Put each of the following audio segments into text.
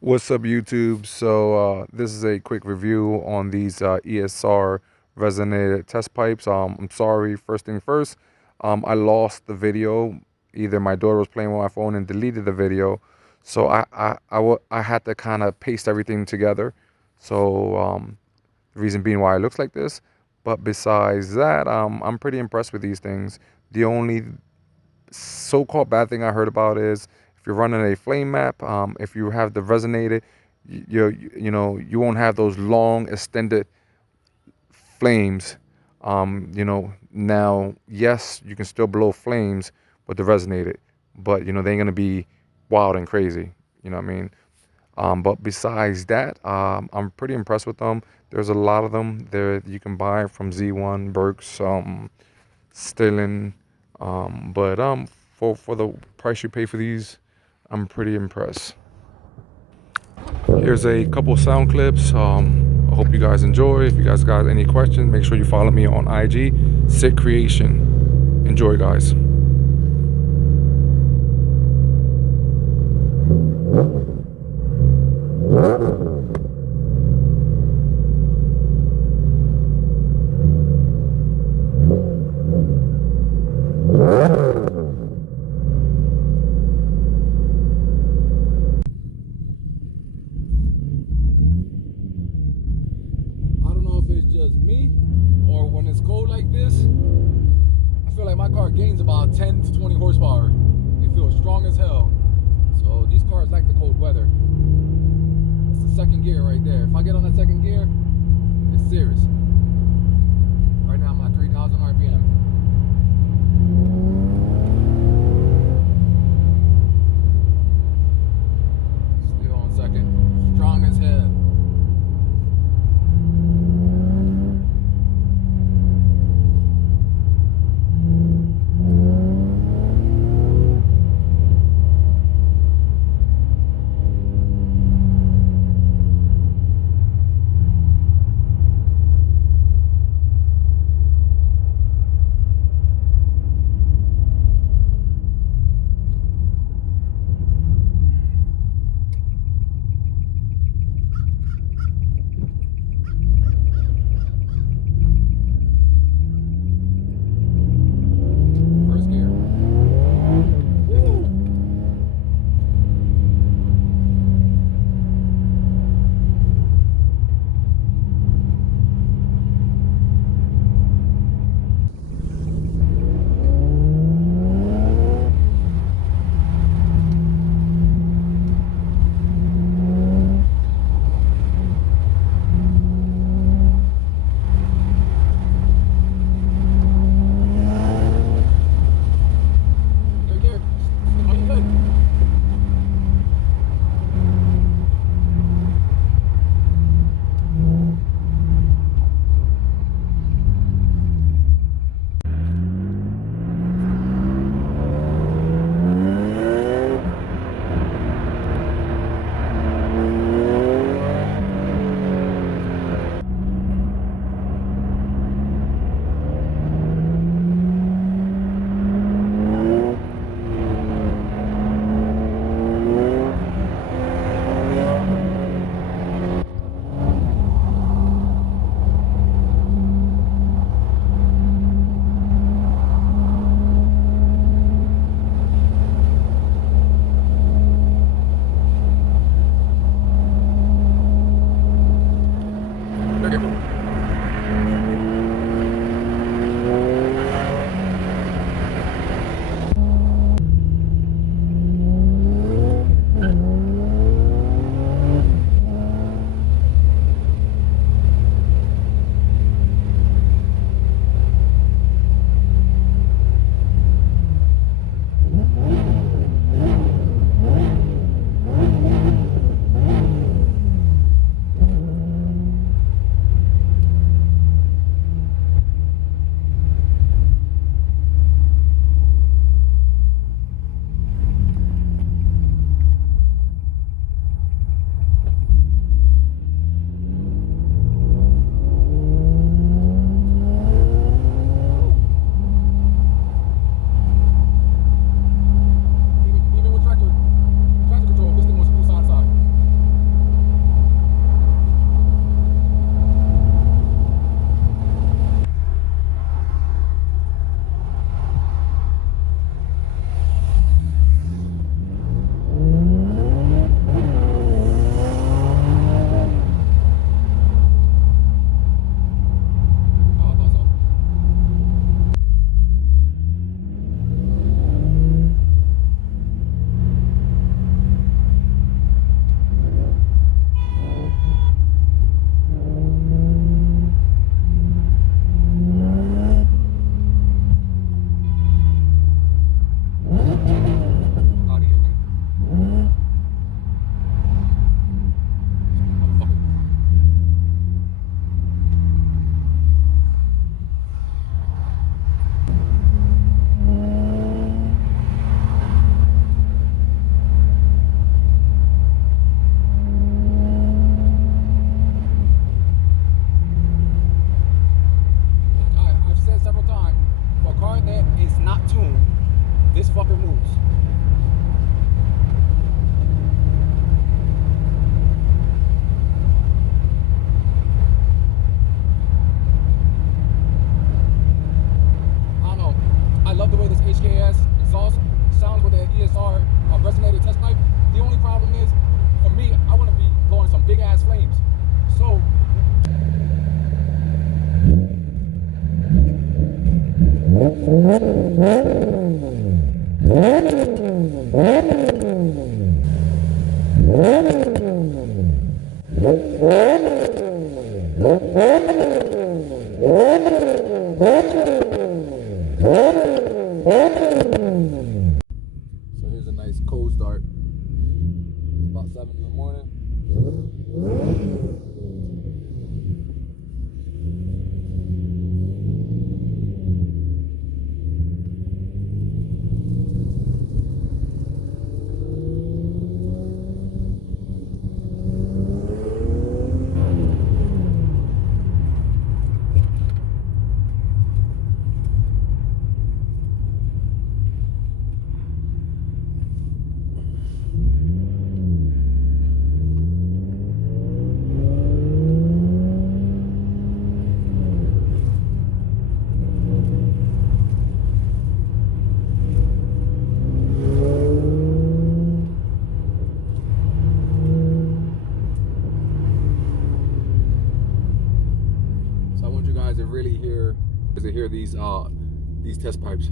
What's up, YouTube? This is a quick review on these ESR resonator test pipes. I'm sorry, first thing first, I lost the video. Either my daughter was playing with my phone and deleted the video, so I had to kind of paste everything together. The reason being why it looks like this. But besides that, I'm pretty impressed with these things. The only so-called bad thing I heard about is if you're running a flame map, if you have the resonated, you won't have those long extended flames. Now, yes, you can still blow flames with the resonated, but they ain't gonna be wild and crazy. You know what I mean? But besides that, I'm pretty impressed with them. There's a lot of them there you can buy from Z1, Burks, Stilling, but for the price you pay for these, I'm pretty impressed. Here's a couple sound clips. I hope you guys enjoy. If you guys got any questions, make sure you follow me on IG, Sit Creation. Enjoy, guys. I don't know if it's just me or when it's cold like this, I feel like my car gains about 10 to 20 horsepower. It feels strong as hell. So these cars like the cold weather. That's the second gear right there. If I get on that second gear, it's serious. Right now I'm at 3,000 RPM. Still on second. Strong as hell. So here's a nice cold start. It's about 7 in the morning. So I want you guys to really hear these test pipes.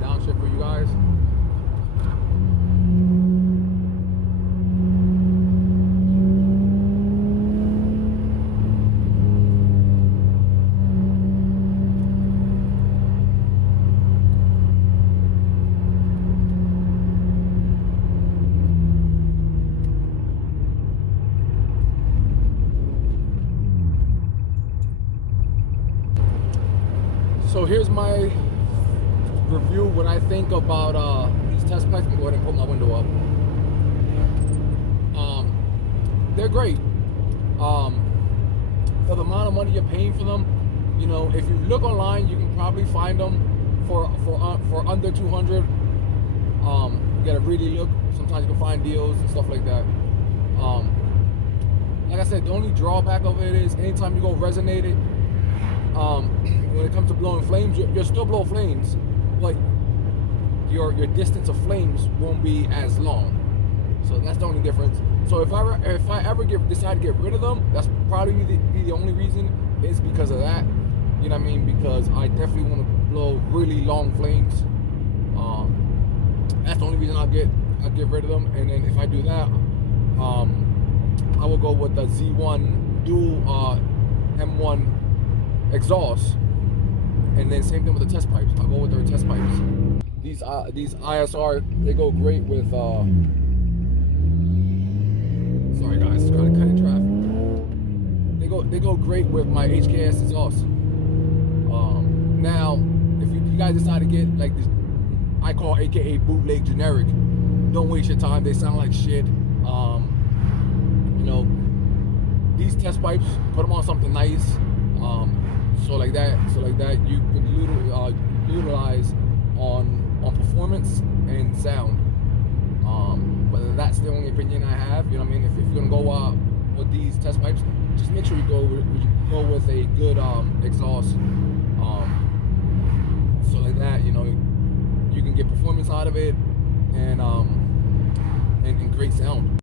Downshift for you guys. So here's my review when I think about these test pipes. I'm gonna go ahead and put my window up. They're great. For the amount of money you're paying for them, you know, if you look online, you can probably find them for under 200. You gotta really look. Sometimes you can find deals and stuff like that. Like I said, the only drawback of it is anytime you go resonate it, when it comes to blowing flames, you're still blow flames, but your distance of flames won't be as long. So that's the only difference. So if I ever decide to get rid of them, that's probably the only reason, is because of that. You know what I mean? Because I definitely want to blow really long flames. That's the only reason I'll get rid of them. And then if I do that, I will go with the Z1 dual M1 exhaust, and then same thing with the test pipes. I'll go with their test pipes. These ISR, they go great with sorry guys, trying to cut in traffic. They go great with my HKS exhaust. Now if you guys decide to get like this, I call AKA bootleg generic, don't waste your time. They sound like shit. You know, these test pipes, put them on something nice. So like that you can utilize on performance and sound. But that's the only opinion I have. You know what I mean? If you're gonna go with these test pipes, just make sure you go with a good exhaust. So like that, you know, you can get performance out of it and great sound.